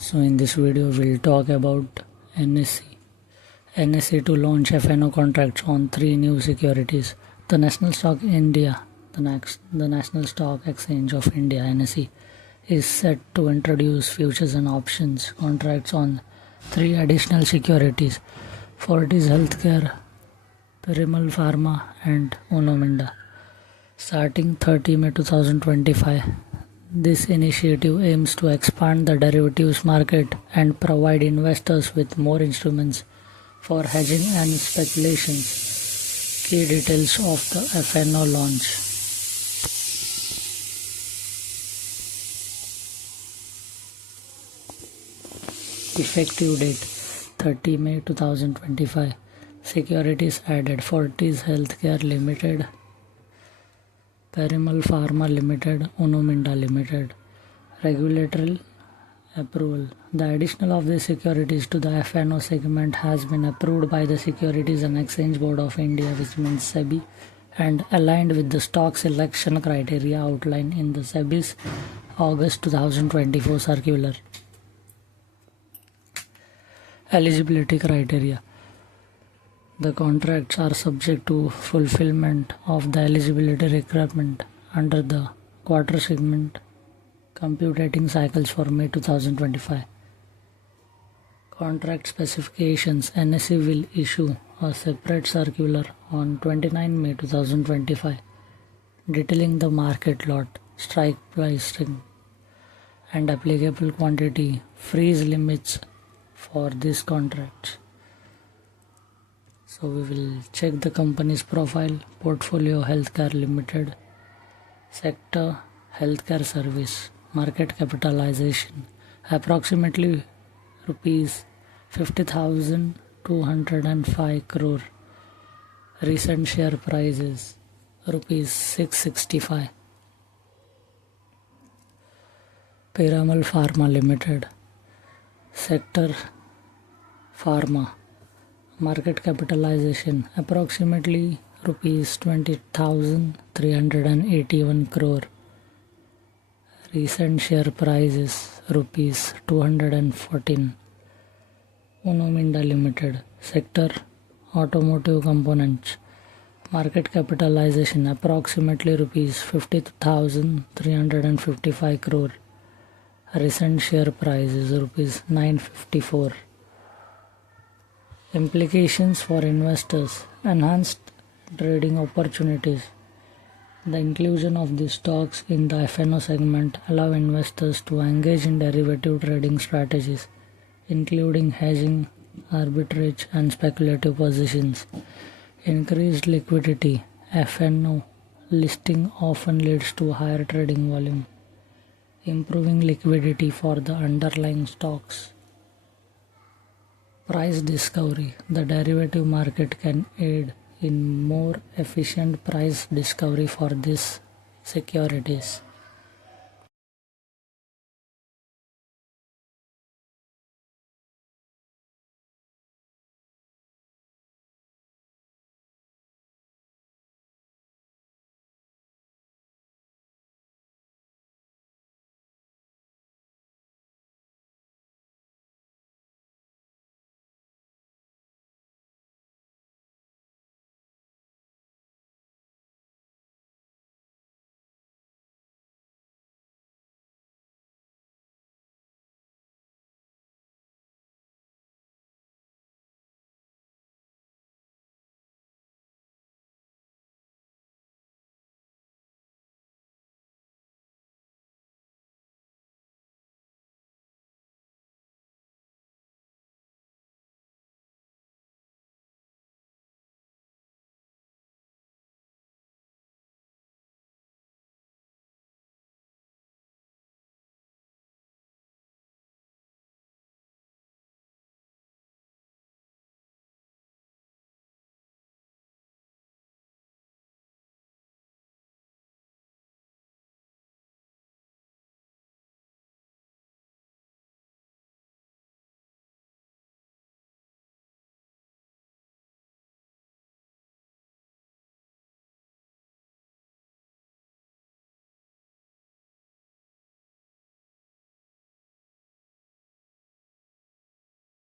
So in this video we'll talk about NSE. NSE to launch FNO contracts on 3 new securities. The National Stock India, the National Stock Exchange of India (NSE) is set to introduce futures and options contracts on 3 additional securities: Fortis Healthcare, Piramal Pharma and Uno Minda, starting 30 May 2025. This initiative aims to expand the derivatives market and provide investors with more instruments for hedging and speculations. Key details of the FNO launch. Effective date 30 May 2025. Securities added: Fortis Healthcare Limited, Piramal Pharma Limited, Uno Minda Limited. Regulatory approval. The addition of these securities to the FNO segment has been approved by the Securities and Exchange Board of India, which means SEBI, and aligned with the stock selection criteria outlined in the SEBI's August 2024 circular. Eligibility criteria. The contracts are subject to fulfillment of the eligibility requirement under the quarter segment computing cycles for May 2025. Contract specifications. NSE will issue a separate circular on 29 May 2025 detailing the market lot, strike pricing and applicable quantity freeze limits for these contracts. So we will check the company's profile. Portfolio: Healthcare Limited. Sector: Healthcare Service. Market capitalization: approximately rupees 50,205 crore. Recent share prices rupees 665. Piramal Pharma Limited. Sector: Pharma. Market capitalization approximately rupees 20,381 crore. Recent share prices rupees 214. Uno Minda Limited. Sector: Automotive Components. Market capitalization approximately rupees 50,355 crore. Recent share price is rupees 954. Implications for investors: enhanced trading opportunities. The inclusion of these stocks in the FNO segment allow investors to engage in derivative trading strategies, including hedging, arbitrage, and speculative positions. Increased liquidity. FNO listing often leads to higher trading volume, improving liquidity for the underlying stocks. Price discovery. The derivative market can aid in more efficient price discovery for these securities.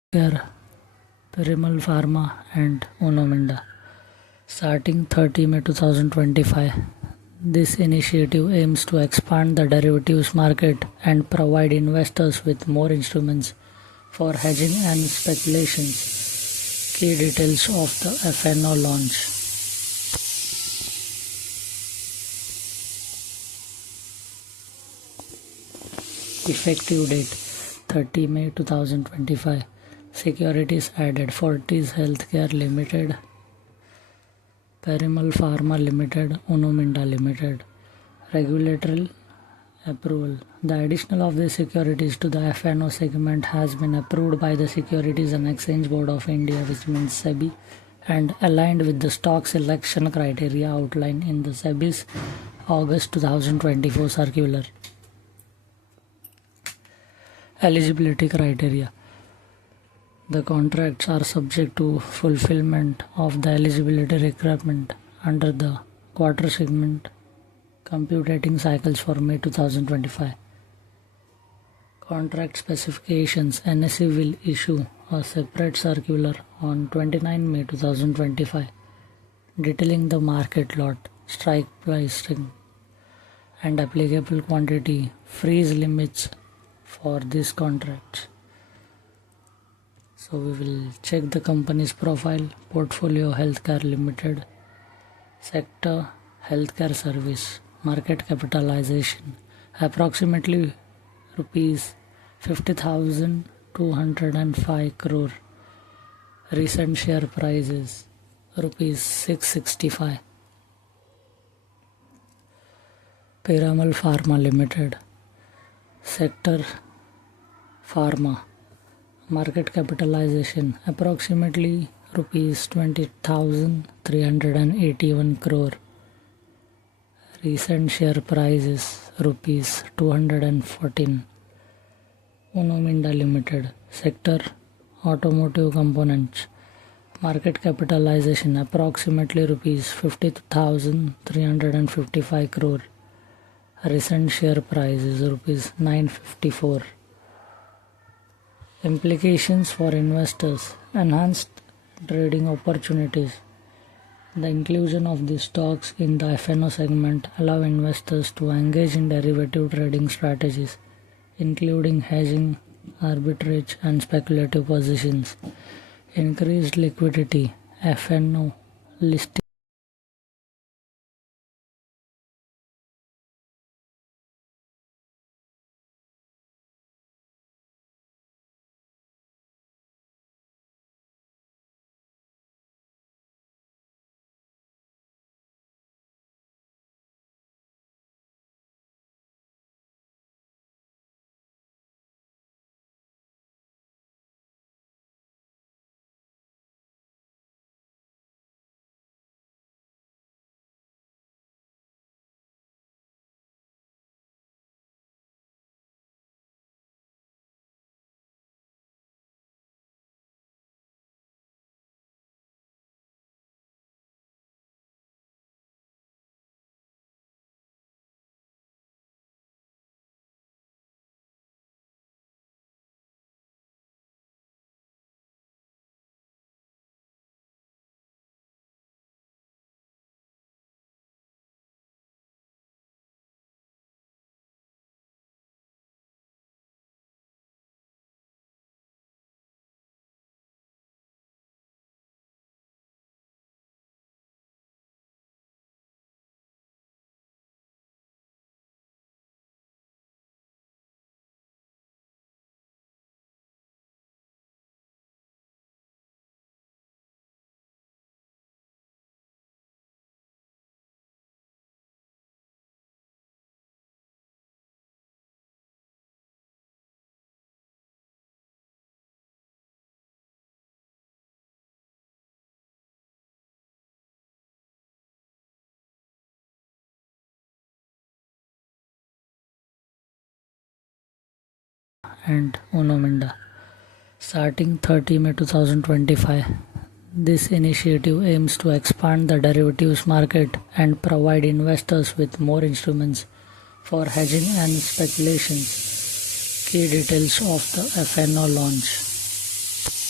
Care, Pirimal Pharma and Uno Minda. Starting 30 May 2025, this initiative aims to expand the derivatives market and provide investors with more instruments for hedging and speculations. Key details of the FNO launch. Effective date 30 May 2025. Securities added: Fortis Healthcare Limited, Parimal Pharma Limited, Uno Minda Limited. Regulatory approval. The addition of the securities to the FNO segment has been approved by the Securities and Exchange Board of India, which means SEBI, and aligned with the stock selection criteria outlined in the SEBI's August 2024 circular. Eligibility criteria. The contracts are subject to fulfillment of the eligibility requirement under the quarter segment computing cycles for May 2025. Contract specifications. NSE will issue a separate circular on 29 May 2025 detailing the market lot, strike pricing, and applicable quantity freeze limits for these contracts. So we will check the company's profile. Portfolio: Healthcare Limited. Sector: Healthcare Service. Market capitalization: approximately rupees 50,205 crore. Recent share prices rupees 665. Piramal Pharma Limited. Sector: Pharma. Market capitalization approximately rupees 20,381 crore. Recent share price is rupees 214. Uno Minda Limited. Sector: Automotive Components. Market capitalization approximately rupees 50,355 crore. Recent share price is rupees 954. Implications for investors: enhanced trading opportunities. The inclusion of these stocks in the FNO segment allow investors to engage in derivative trading strategies, including hedging, arbitrage, and speculative positions. Increased liquidity. FNO listing and Uno Minda. Starting 30 May 2025, this initiative aims to expand the derivatives market and provide investors with more instruments for hedging and speculations. Key details of the FNO launch.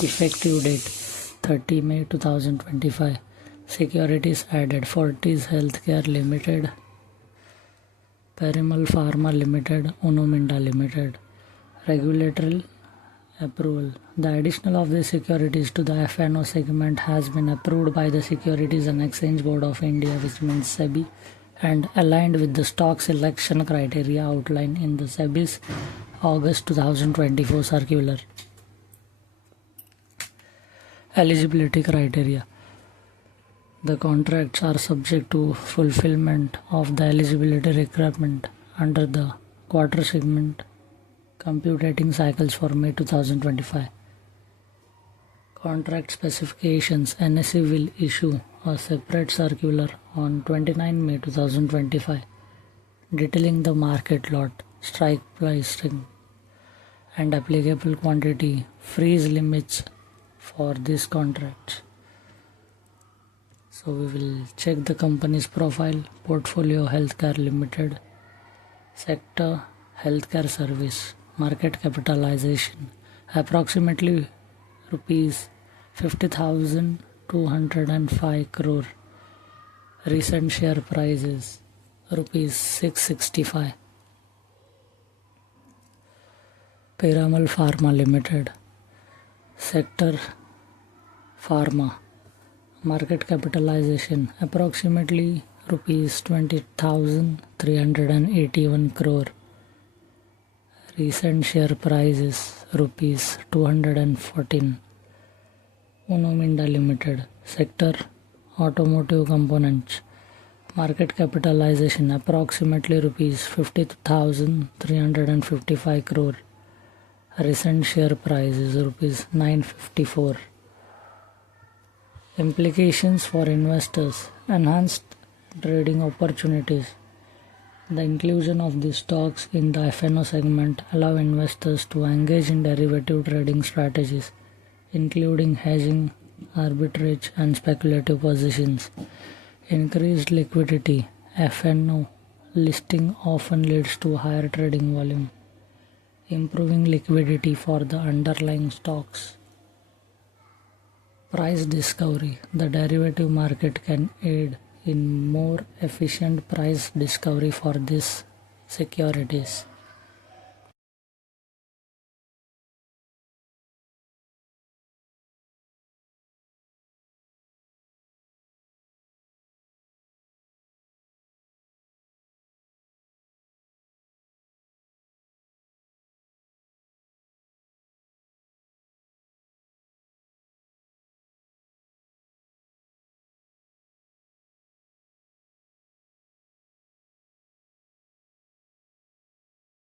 Effective date 30 May 2025. Securities added: Fortis Healthcare Limited, Parimal Pharma Limited, Uno Minda Limited. Regulatory approval. The addition of the securities to the FNO segment has been approved by the Securities and Exchange Board of India, which means SEBI, and aligned with the stock selection criteria outlined in the SEBI's August 2024 circular. Eligibility criteria. The contracts are subject to fulfillment of the eligibility requirement under the quarter segment computing cycles for May 2025. Contract specifications. NSE will issue a separate circular on 29 May 2025 detailing the market lot, strike pricing, and applicable quantity freeze limits for these contracts. So we will check the company's profile. Portfolio Healthcare Limited, sector healthcare service, market capitalization approximately rupees 50,205 crore, recent share prices rupees 665. Piramal Pharma Limited, sector pharma, market capitalization approximately rupees 20,381 crore, recent share price is rupees 214. Uno Minda Limited, sector automotive components, market capitalization approximately rupees 50,355 crore, recent share price is rupees 954. Implications for investors: enhanced trading opportunities. The inclusion of these stocks in the FNO segment allow investors to engage in derivative trading strategies, including hedging, arbitrage, and speculative positions. Increased liquidity. FNO listing often leads to higher trading volume, improving liquidity for the underlying stocks. Price discovery. The derivative market can aid in more efficient price discovery for these securities.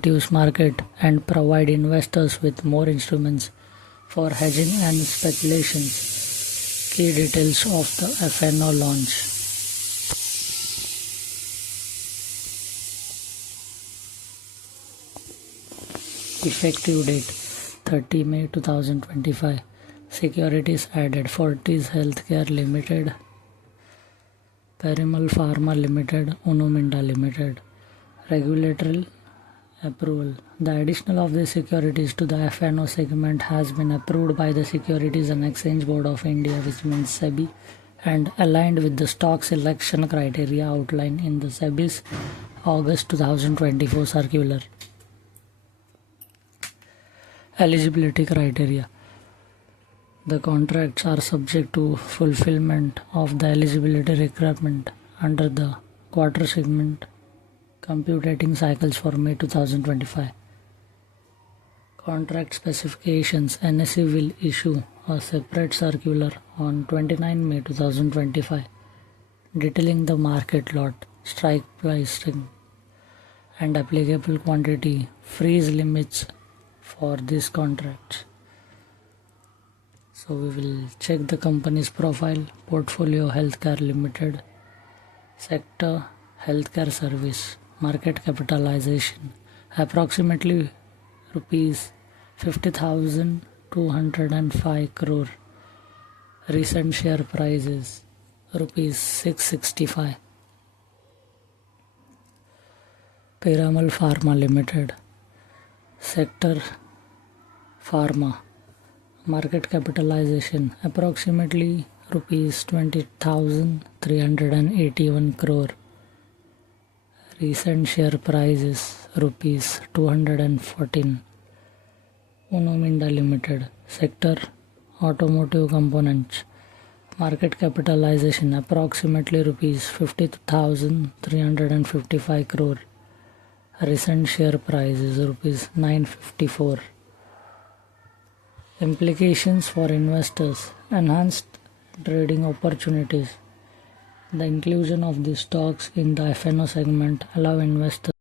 derivatives market and provide investors with more instruments for hedging and speculations. Key details of the FNO launch. Effective date 30 May 2025. Securities added: Fortis Healthcare Limited, Parimal Pharma Limited, Uno Minda Limited. Regulatory approval. The addition of the securities to the FNO segment has been approved by the Securities and Exchange Board of India, which means SEBI, and aligned with the stock selection criteria outlined in the SEBI's August 2024 circular. Eligibility criteria. The contracts are subject to fulfillment of the eligibility requirement under the quarter segment computing cycles for May 2025. Contract specifications. NSE will issue a separate circular on 29 May 2025 detailing the market lot, strike pricing, and applicable quantity freeze limits for these contracts. So we will check the company's profile. Portfolio: Healthcare Limited. Sector: Healthcare Service. Market capitalization: approximately rupees 50,205 crore. Recent share price is rupees 665. Piramal Pharma Limited. Sector: Pharma. Market capitalization: approximately rupees 20,381 crore. Recent share price is rupees 214. Uno Minda Limited. Sector: Automotive Components. Market capitalization: approximately rupees 50,355 crore. Recent share price is rupees 954. Implications for investors: enhanced trading opportunities. The inclusion of these stocks in the FNO segment allow investors